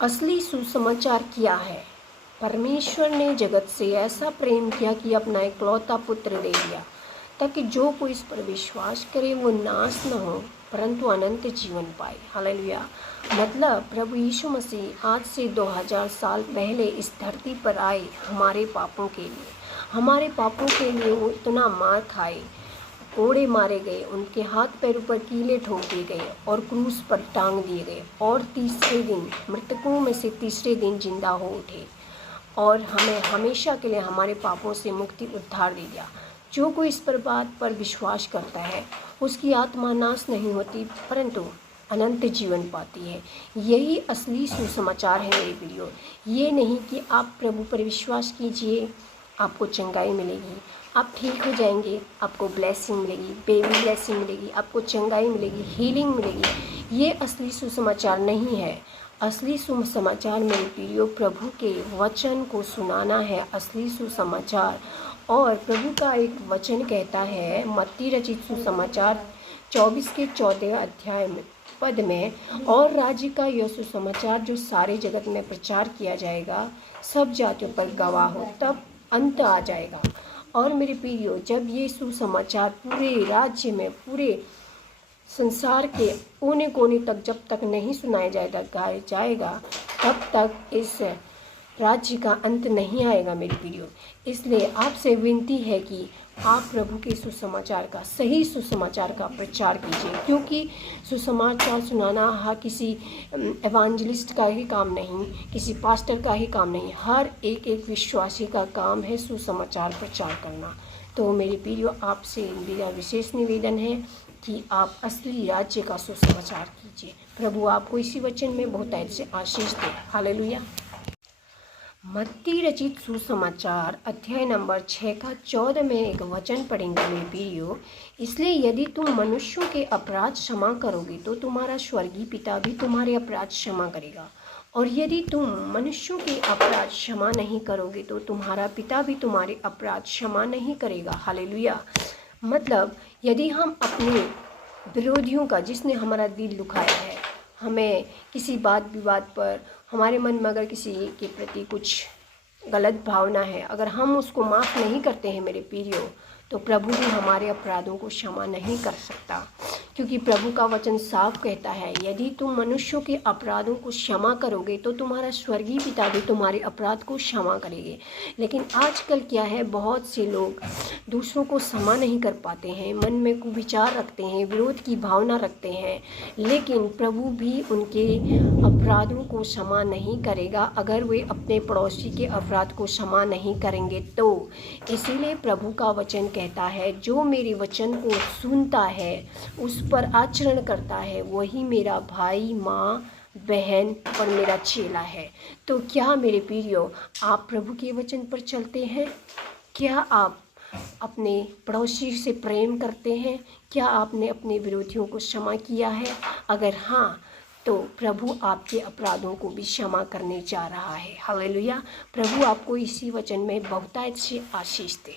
असली सुसमाचार क्या है? परमेश्वर ने जगत से ऐसा प्रेम किया कि अपना इकलौता पुत्र दे दिया, ताकि जो कोई इस पर विश्वास करे वो नाश न हो परंतु अनंत जीवन पाए। हालेलुया। मतलब प्रभु यीशु मसीह आज से 2000 साल पहले इस धरती पर आए हमारे पापों के लिए। हमारे पापों के लिए वो इतना मार खाए, कोड़े मारे गए, उनके हाथ पैरों पर कीले ठोक दिए गए और क्रूस पर टांग दिए गए और तीसरे दिन मृतकों में से तीसरे दिन जिंदा हो उठे और हमें हमेशा के लिए हमारे पापों से मुक्ति उद्धार दे दिया। जो कोई इस बात पर विश्वास करता है उसकी आत्मा नाश नहीं होती परंतु अनंत जीवन पाती है। यही असली सुसमाचार है मेरे प्रियो। ये नहीं कि आप प्रभु पर विश्वास कीजिए, आपको चंगाई मिलेगी, आप ठीक हो जाएंगे, आपको ब्लेसिंग मिलेगी, बेबी ब्लेसिंग मिलेगी, आपको चंगाई मिलेगी, हीलिंग मिलेगी। ये असली सुसमाचार नहीं है। असली सुसमाचार मेरे प्रियो प्रभु के वचन को सुनाना है असली सुसमाचार। और प्रभु का एक वचन कहता है मत्ती रचित सुसमाचार 24 के 14 अध्याय में पद में, और राज्य का यह सुसमाचार जो सारे जगत में प्रचार किया जाएगा सब जातियों पर गवाह हो, तब अंत आ जाएगा। और मेरे प्रियो जब ये सुसमाचार पूरे राज्य में, पूरे संसार के कोने कोने तक जब तक नहीं सुनाया जाएगा तब तक इस राज्य का अंत नहीं आएगा मेरे प्रियो। इसलिए आपसे विनती है कि आप प्रभु के सुसमाचार का, सही सुसमाचार का प्रचार कीजिए, क्योंकि सुसमाचार सुनाना किसी एवांजलिस्ट का ही काम नहीं, किसी पास्टर का ही काम नहीं, हर एक विश्वासी का काम है सुसमाचार प्रचार करना। तो मेरे प्रियो आपसे मेरा विशेष निवेदन है कि आप असली राज्य का सुसमाचार कीजिए। प्रभु आपको इसी वचन में बहुत से आशीष दे। हालेलुया। मत्ती रचित सुसमाचार अध्याय नंबर 6 का 14 में एक वचन पढ़ेंगे मेरे प्रियो। इसलिए यदि तुम मनुष्यों के अपराध क्षमा करोगे तो तुम्हारा स्वर्गीय पिता भी तुम्हारे अपराध क्षमा करेगा, और यदि तुम मनुष्यों के अपराध क्षमा नहीं करोगे तो तुम्हारा पिता भी तुम्हारे अपराध क्षमा नहीं करेगा। हालेलुया। मतलब यदि हम अपने विरोधियों का, जिसने हमारा दिल दुखाया है, हमें किसी बात विवाद पर, हमारे मन में अगर किसी के प्रति कुछ गलत भावना है, अगर हम उसको माफ़ नहीं करते हैं मेरे प्रियो, तो प्रभु भी हमारे अपराधों को क्षमा नहीं कर सकता। क्योंकि प्रभु का वचन साफ कहता है यदि तुम मनुष्यों के अपराधों को क्षमा करोगे तो तुम्हारा स्वर्गीय पिता भी तुम्हारे अपराध को क्षमा करेंगे। लेकिन आजकल क्या है, बहुत से लोग दूसरों को क्षमा नहीं कर पाते हैं, मन में कुविचार रखते हैं, विरोध की भावना रखते हैं, लेकिन प्रभु भी उनके अपराधों को क्षमा नहीं करेगा अगर वे अपने पड़ोसी के अपराध को क्षमा नहीं करेंगे तो। इसीलिए प्रभु का वचन कहता है जो मेरे वचन को सुनता है, उस पर आचरण करता है, वही मेरा भाई, माँ, बहन और मेरा चेला है। तो क्या मेरे प्रियो आप प्रभु के वचन पर चलते हैं? क्या आप अपने पड़ोसी से प्रेम करते हैं? क्या आपने अपने विरोधियों को क्षमा किया है? अगर हाँ, तो प्रभु आपके अपराधों को भी क्षमा करने जा रहा है। हालेलुया। प्रभु आपको इसी वचन में बहुतायत से आशीष दे।